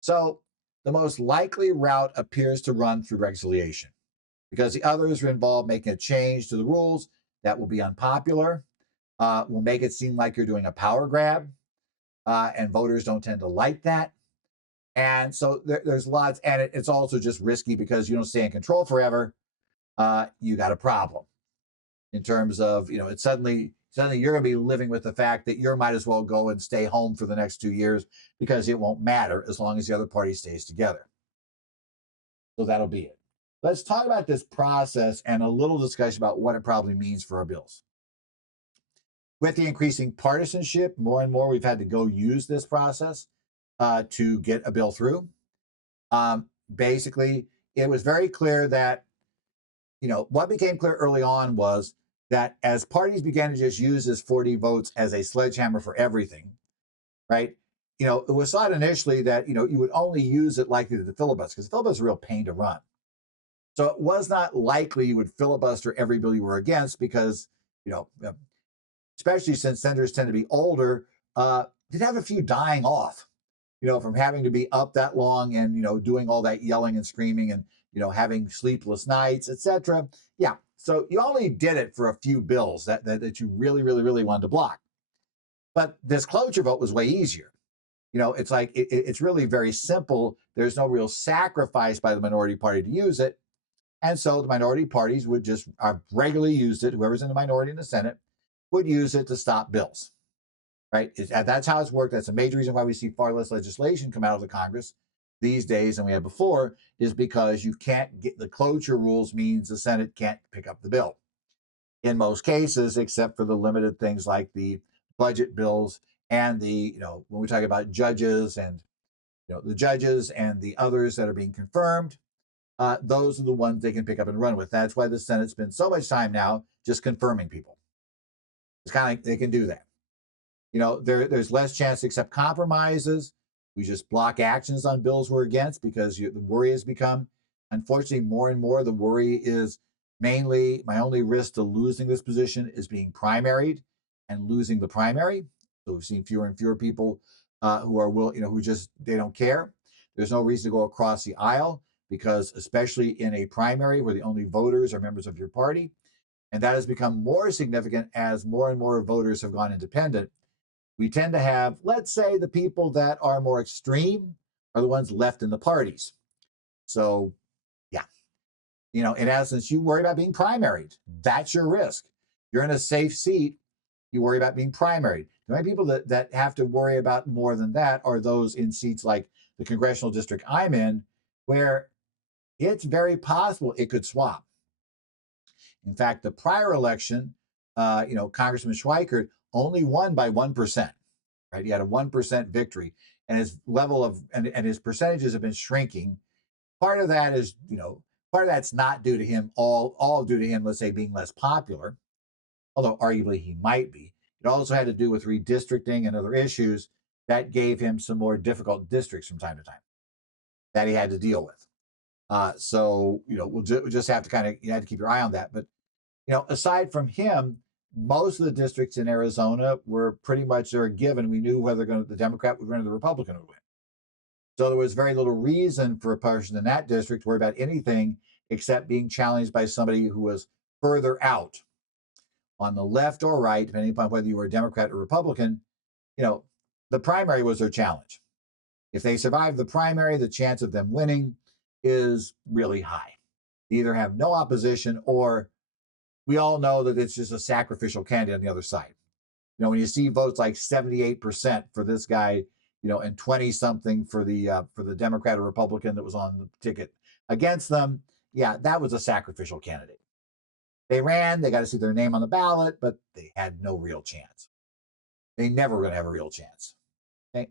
So the most likely route appears to run through reconciliation, because the others are involved making a change to the rules that will be unpopular, will make it seem like you're doing a power grab, and voters don't tend to like that. And so there's lots, and it's also just risky because you don't stay in control forever. You got a problem in terms of, it's suddenly you're going to be living with the fact that you might as well go and stay home for the next 2 years, because it won't matter as long as the other party stays together. So that'll be it. Let's talk about this process and a little discussion about what it probably means for our bills. With the increasing partisanship, more and more we've had to go use this process to get a bill through. Basically, it was very clear that, what became clear early on was that as parties began to just use this 40 votes as a sledgehammer for everything, right? It was thought initially that, you would only use it likely to the filibuster, because the filibuster is a real pain to run. So it was not likely you would filibuster every bill you were against because, you know, especially since senators tend to be older, did have a few dying off, from having to be up that long and, doing all that yelling and screaming and, having sleepless nights, etc. Yeah. So you only did it for a few bills that you really, really, really wanted to block. But this cloture vote was way easier. It's like it's really very simple. There's no real sacrifice by the minority party to use it. And so the minority parties would just regularly use it. Whoever's in the minority in the Senate would use it to stop bills, right? That's how it's worked. That's a major reason why we see far less legislation come out of the Congress these days than we had before, is because you can't get the cloture rules means the Senate can't pick up the bill in most cases, except for the limited things like the budget bills and when we talk about judges and, the judges and the others that are being confirmed, those are the ones they can pick up and run with. That's why the Senate spends so much time now just confirming people. It's kind of like they can do that. There's less chance to accept compromises. We just block actions on bills we're against because the worry has become, unfortunately, more and more. The worry is mainly my only risk to losing this position is being primaried and losing the primary. So we've seen fewer and fewer people who are who just they don't care. There's no reason to go across the aisle because, especially in a primary where the only voters are members of your party, and that has become more significant as more and more voters have gone independent. We tend to have, let's say, the people that are more extreme are the ones left in the parties. So, yeah, in essence, you worry about being primaried. That's your risk. You're in a safe seat. You worry about being primaried. The only people that have to worry about more than that are those in seats like the congressional district I'm in, where it's very possible it could swap. In fact, the prior election, Congressman Schweikert only won by 1%. Right, he had a 1% victory, and his level of and his percentages have been shrinking. Part of that is, part of that's not due to him, all due to him, let's say, being less popular, although arguably he might be. It also had to do with redistricting and other issues that gave him some more difficult districts from time to time that he had to deal with. So, we'll just have to kind of, you have to keep your eye on that. But, aside from him, most of the districts in Arizona were pretty much a given. We knew whether the Democrat would win or the Republican would win. So there was very little reason for a person in that district to worry about anything except being challenged by somebody who was further out on the left or right, depending upon whether you were a Democrat or Republican. The primary was their challenge. If they survive the primary, the chance of them winning is really high. They either have no opposition or we all know that it's just a sacrificial candidate on the other side. When you see votes like 78% for this guy, and 20 something for the Democrat or Republican that was on the ticket against them, yeah, that was a sacrificial candidate. They ran, they got to see their name on the ballot, but they had no real chance. They never were going to have a real chance. Okay.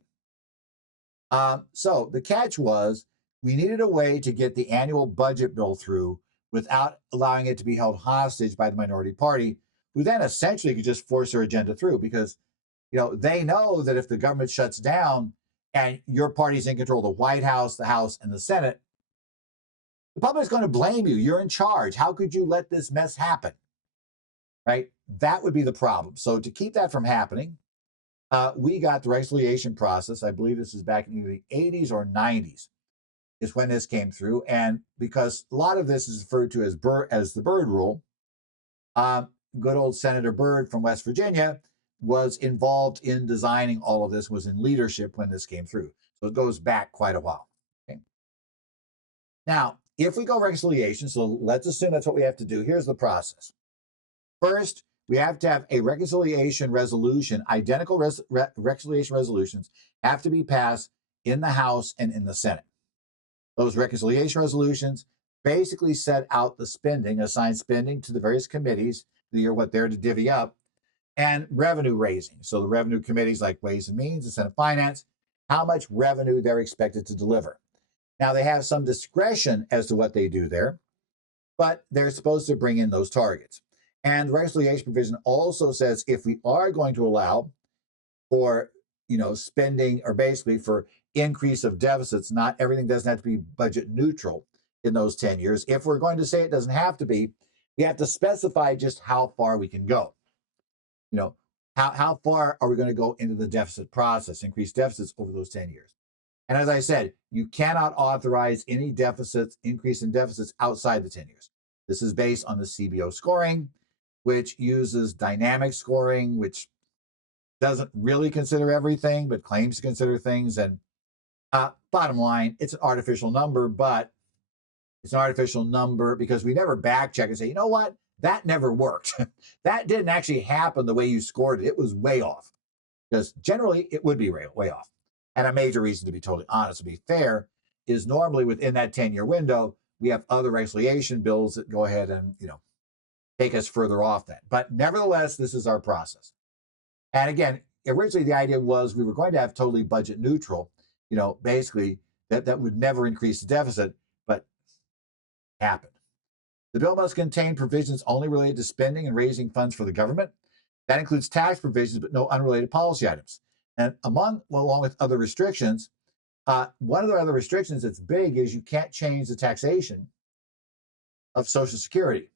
So the catch was we needed a way to get the annual budget bill through without allowing it to be held hostage by the minority party, who then essentially could just force their agenda through because, they know that if the government shuts down and your party's in control of the White House, the House, and the Senate, the public's going to blame you. You're in charge. How could you let this mess happen? Right? That would be the problem. So to keep that from happening, we got the reconciliation process. I believe this is back in the 80s or 90s is when this came through. And because a lot of this is referred to as the Byrd Rule, good old Senator Byrd from West Virginia was involved in designing all of this, was in leadership when this came through. So it goes back quite a while. Okay. Now, if we go reconciliation, so let's assume that's what we have to do. Here's the process. First, we have to have a reconciliation resolution. Identical reconciliation resolutions have to be passed in the House and in the Senate. Those reconciliation resolutions basically set out the spending, assign spending to the various committees that are what they're to divvy up. and revenue raising. So the revenue committees like Ways and Means and Senate Finance, how much revenue they're expected to deliver. Now, they have some discretion as to what they do there, but they're supposed to bring in those targets. And the reconciliation provision also says if we are going to allow for spending, or basically for increase of deficits, not everything doesn't have to be budget neutral in those 10 years. If we're going to say it doesn't have to be, we have to specify just how far we can go. How far are we going to go into the deficit process, increase deficits over those 10 years? And as I said, you cannot authorize any increase in deficits outside the 10 years. This is based on the CBO scoring, which uses dynamic scoring, which doesn't really consider everything, but claims to consider things. And bottom line, it's an artificial number, but it's an artificial number because we never back check and say, you know what, that never worked. That didn't actually happen the way you scored it. It was way off. Because generally it would be way off. And a major reason, to be totally honest, to be fair, is normally within that 10-year window, we have other reconciliation bills that go ahead and, take us further off that. But nevertheless, this is our process. And again, originally the idea was we were going to have totally budget neutral, basically that would never increase the deficit, but happened. The bill must contain provisions only related to spending and raising funds for the government. That includes tax provisions, but no unrelated policy items. And along with other restrictions, one of the other restrictions that's big is you can't change the taxation of Social Security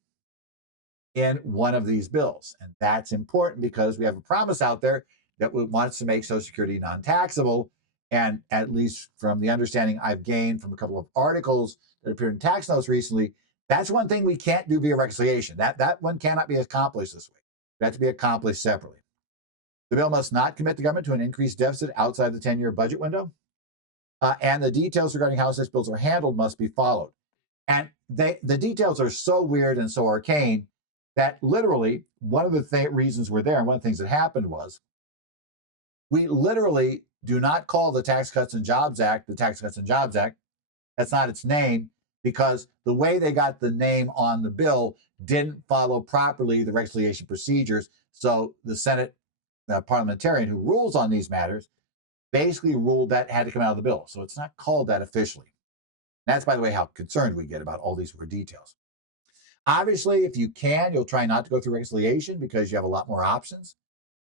in one of these bills. And that's important because we have a promise out there that wants to make Social Security non-taxable. And at least from the understanding I've gained from a couple of articles that appeared in tax notes recently, that's one thing we can't do via reconciliation. That one cannot be accomplished this way. It has to be accomplished separately. The bill must not commit the government to an increased deficit outside the 10-year budget window. And the details regarding how such bills are handled must be followed. And the details are so weird and so arcane that literally one of the reasons we're there, and one of the things that happened was we literally do not call the Tax Cuts and Jobs Act the Tax Cuts and Jobs Act. That's not its name, because the way they got the name on the bill didn't follow properly the reconciliation procedures. So the Senate parliamentarian who rules on these matters basically ruled that had to come out of the bill. So it's not called that officially. That's, by the way, how concerned we get about all these weird details. Obviously, if you can, you'll try not to go through reconciliation because you have a lot more options.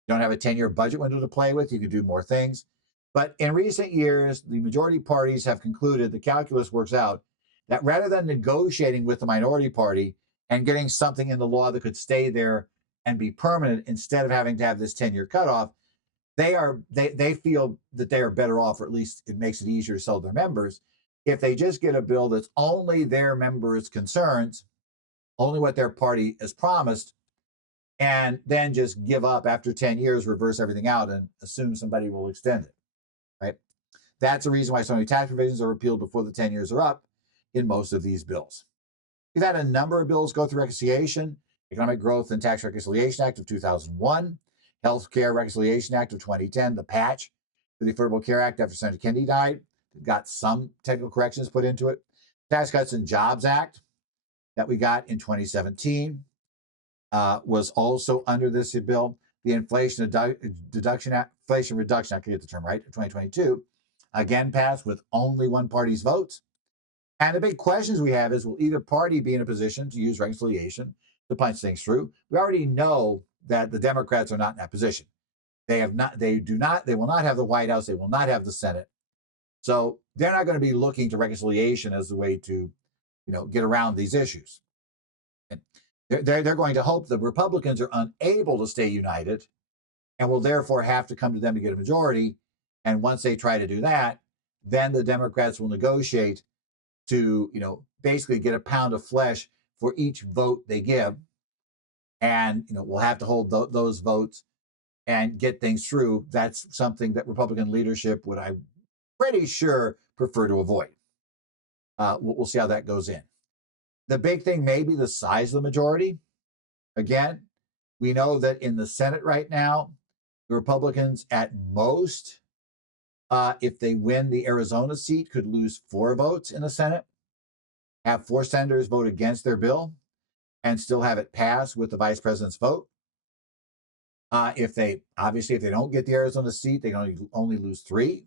You don't have a 10-year budget window to play with. You can do more things. But in recent years, the majority parties have concluded the calculus works out that rather than negotiating with the minority party and getting something in the law that could stay there and be permanent instead of having to have this 10-year cutoff, they feel that they are better off, or at least it makes it easier to sell their members, if they just get a bill that's only their members' concerns, only what their party has promised, and then just give up after 10 years, reverse everything out, and assume somebody will extend it, right? That's the reason why so many tax provisions are repealed before the 10 years are up in most of these bills. We've had a number of bills go through reconciliation: Economic Growth and Tax Reconciliation Act of 2001, Healthcare Reconciliation Act of 2010, the patch for the Affordable Care Act after Senator Kennedy died, got some technical corrections put into it, Tax Cuts and Jobs Act that we got in 2017 was also under this bill. The Inflation Reduction Act, I can get the term right, 2022, again passed with only one party's votes. And the big questions we have is, will either party be in a position to use reconciliation to punch things through? We already know that the Democrats are not in that position. They will not have the White House. They will not have the Senate. So they're not going to be looking to reconciliation as the way to, get around these issues. And they're going to hope the Republicans are unable to stay united and will therefore have to come to them to get a majority. And once they try to do that, then the Democrats will negotiate to, basically get a pound of flesh for each vote they give. And, we'll have to hold those votes and get things through. That's something that Republican leadership would, I'm pretty sure, prefer to avoid. We'll see how that goes in. The big thing may be the size of the majority. Again, we know that in the Senate right now, the Republicans at most, if they win the Arizona seat, could lose 4 votes in the Senate, have 4 senators vote against their bill, and still have it pass with the vice president's vote. If they don't get the Arizona seat, they can only lose 3.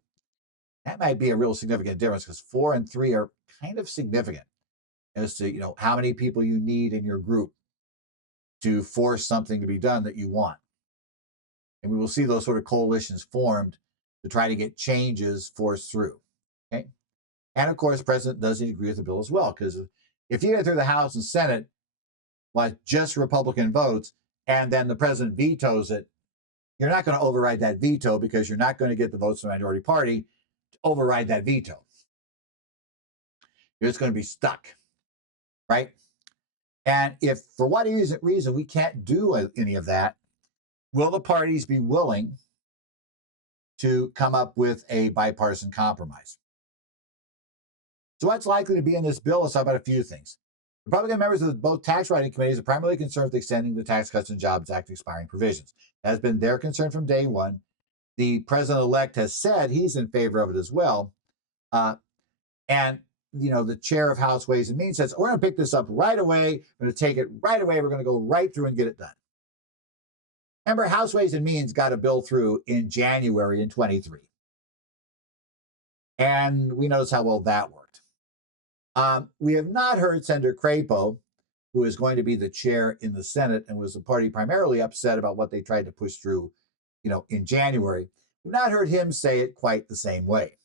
That might be a real significant difference because 4 and 3 are kind of significant as to how many people you need in your group to force something to be done that you want. And we will see those sort of coalitions formed to try to get changes forced through. Okay. And of course, the president does need to agree with the bill as well, because if you get through the House and Senate with just Republican votes and then the president vetoes it, you're not going to override that veto because you're not going to get the votes from the minority party to override that veto. You're just going to be stuck, right? And if for what reason we can't do any of that, will the parties be willing to come up with a bipartisan compromise? So what's likely to be in this bill? Let's talk about a few things. Republican members of both tax writing committees are primarily concerned with extending the Tax Cuts and Jobs Act expiring provisions. That has been their concern from day one. The president-elect has said he's in favor of it as well. And the chair of House Ways and Means says, we're going to pick this up right away. We're going to take it right away. We're going to go right through and get it done. Remember, House Ways and Means got a bill through in January in 23. And we notice how well that worked. We have not heard Senator Crapo, who is going to be the chair in the Senate and was the party primarily upset about what they tried to push through, in January. We've not heard him say it quite the same way.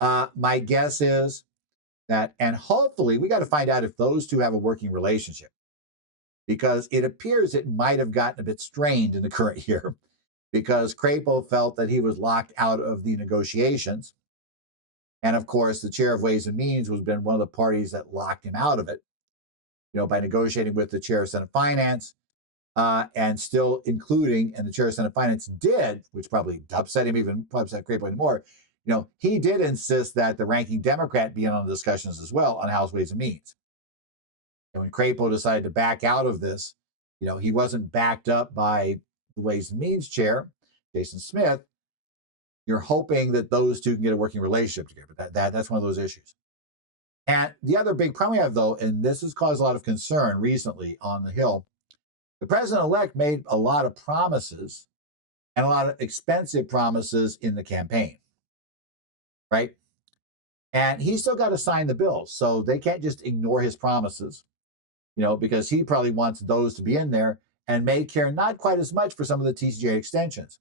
My guess is that, and hopefully we got to find out if those two have a working relationship, because it appears it might have gotten a bit strained in the current year because Crapo felt that he was locked out of the negotiations. And of course, the chair of Ways and Means was been one of the parties that locked him out of it, by negotiating with the chair of Senate Finance and still including, and the chair of Senate Finance did, which probably upset him even, probably upset Crapo anymore. He did insist that the ranking Democrat be in on the discussions as well on House Ways and Means. And when Crapo decided to back out of this, he wasn't backed up by the Ways and Means chair, Jason Smith. You're hoping that those two can get a working relationship together. That's one of those issues. And the other big problem we have, though, and this has caused a lot of concern recently on the Hill, the president-elect made a lot of promises and a lot of expensive promises in the campaign, right? And he's still got to sign the bill. So they can't just ignore his promises, because he probably wants those to be in there and may care not quite as much for some of the TCJA extensions.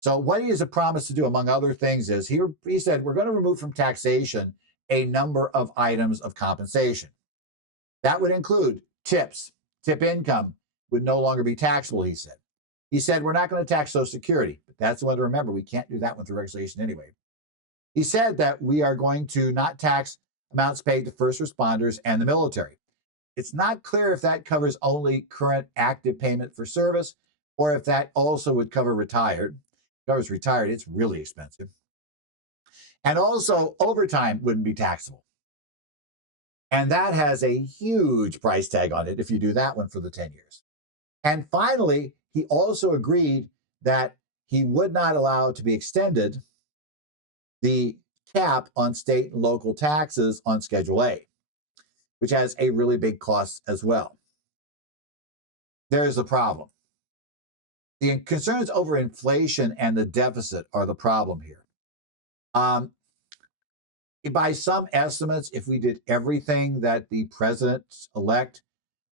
So what he has a promise to do, among other things, is he said, we're going to remove from taxation a number of items of compensation. That would include tips. Tip income would no longer be taxable, he said. He said, we're not going to tax Social Security, but that's the one to remember. We can't do that one through regulation anyway. He said that we are going to not tax amounts paid to first responders and the military. It's not clear if that covers only current active payment for service or if that also would cover retired. If it covers retired, it's really expensive. And also, overtime wouldn't be taxable. And that has a huge price tag on it if you do that one for the 10 years. And finally, he also agreed that he would not allow to be extended the cap on state and local taxes on Schedule A, which has a really big cost as well. There's a problem. The concerns over inflation and the deficit are the problem here. By some estimates, if we did everything that the president-elect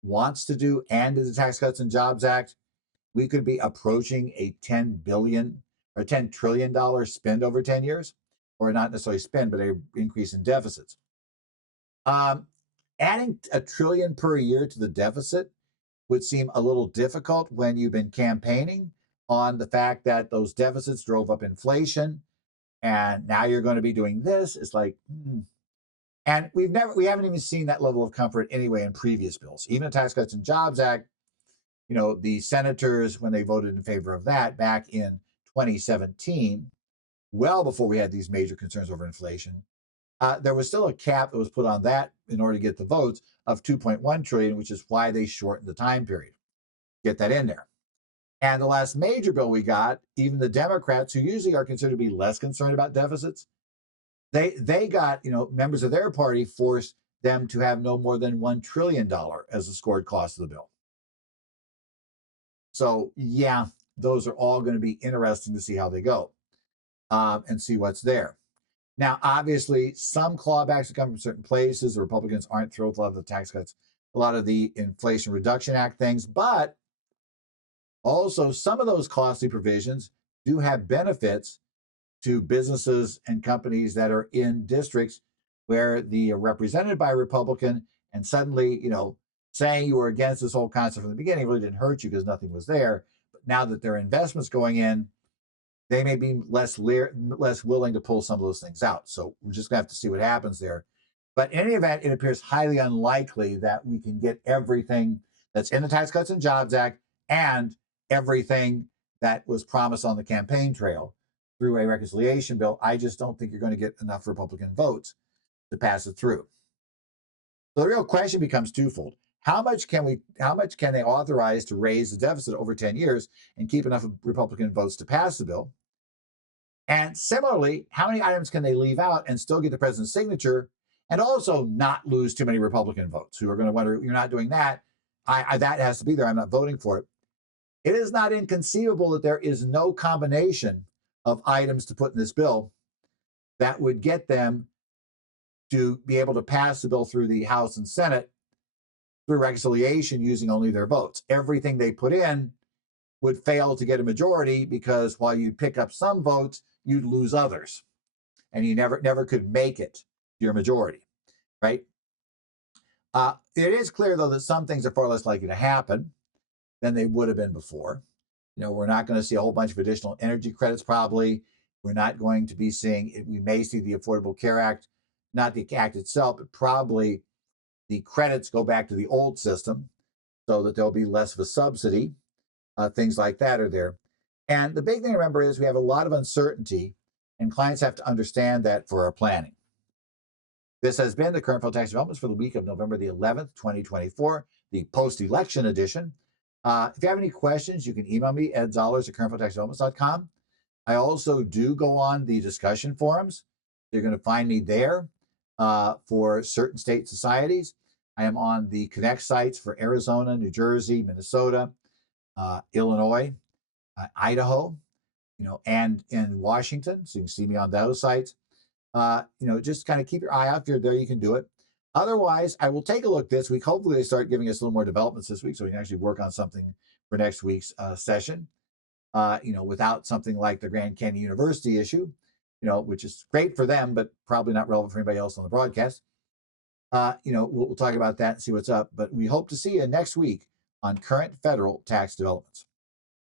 wants to do and did the Tax Cuts and Jobs Act, we could be approaching a $10 billion or $10 trillion spend over 10 years, or not necessarily spend, but an increase in deficits. Adding $1 trillion per year to the deficit would seem a little difficult when you've been campaigning on the fact that those deficits drove up inflation, and now you're going to be doing this. It's like, And we haven't even seen that level of comfort anyway in previous bills. Even the Tax Cuts and Jobs Act, the senators, when they voted in favor of that back in 2017, well before we had these major concerns over inflation, there was still a cap that was put on that in order to get the votes of 2.1 trillion, which is why they shortened the time period. Get that in there. And the last major bill we got, even the Democrats, who usually are considered to be less concerned about deficits, they got, members of their party forced them to have no more than $1 trillion as the scored cost of the bill. So yeah, those are all going to be interesting to see how they go, and see what's there. Now, obviously, some clawbacks come from certain places. The Republicans aren't thrilled with a lot of the tax cuts, a lot of the Inflation Reduction Act things, but also some of those costly provisions do have benefits to businesses and companies that are in districts where the represented by a Republican, and suddenly, saying you were against this whole concept from the beginning really didn't hurt you because nothing was there. But now that there are investments going in, they may be less willing to pull some of those things out. So we're just going to have to see what happens there. But in any event, it appears highly unlikely that we can get everything that's in the Tax Cuts and Jobs Act and everything that was promised on the campaign trail through a reconciliation bill. I just don't think you're going to get enough Republican votes to pass it through. So the real question becomes twofold. How much can they authorize to raise the deficit over 10 years and keep enough Republican votes to pass the bill? And similarly, how many items can they leave out and still get the president's signature and also not lose too many Republican votes who are going to wonder, you're not doing that. That has to be there. I'm not voting for it. It is not inconceivable that there is no combination of items to put in this bill that would get them to be able to pass the bill through the House and Senate through reconciliation using only their votes. Everything they put in would fail to get a majority because while you pick up some votes, you'd lose others, and you never could make it to your majority, right? It is clear, though, that some things are far less likely to happen than they would have been before. We're not going to see a whole bunch of additional energy credits probably. We're not going to be seeing it. We may see the Affordable Care Act, not the act itself, but probably the credits go back to the old system so that there'll be less of a subsidy. Things like that are there. And the big thing to remember is we have a lot of uncertainty, and clients have to understand that for our planning. This has been the Current Federal Tax Developments for the week of November the 11th, 2024, the post-election edition. If you have any questions, you can email me, edzollers@currentfederaltaxdevelopments.com. I also do go on the discussion forums. You're going to find me there for certain state societies. I am on the Connect sites for Arizona, New Jersey, Minnesota, Illinois, Idaho, and in Washington. So you can see me on those sites. Just kind of keep your eye out. If you're there, you can do it. Otherwise, I will take a look this week. Hopefully they start giving us a little more developments this week so we can actually work on something for next week's session, without something like the Grand Canyon University issue, which is great for them, but probably not relevant for anybody else on the broadcast. We'll talk about that and see what's up. But we hope to see you next week on Current Federal Tax Developments.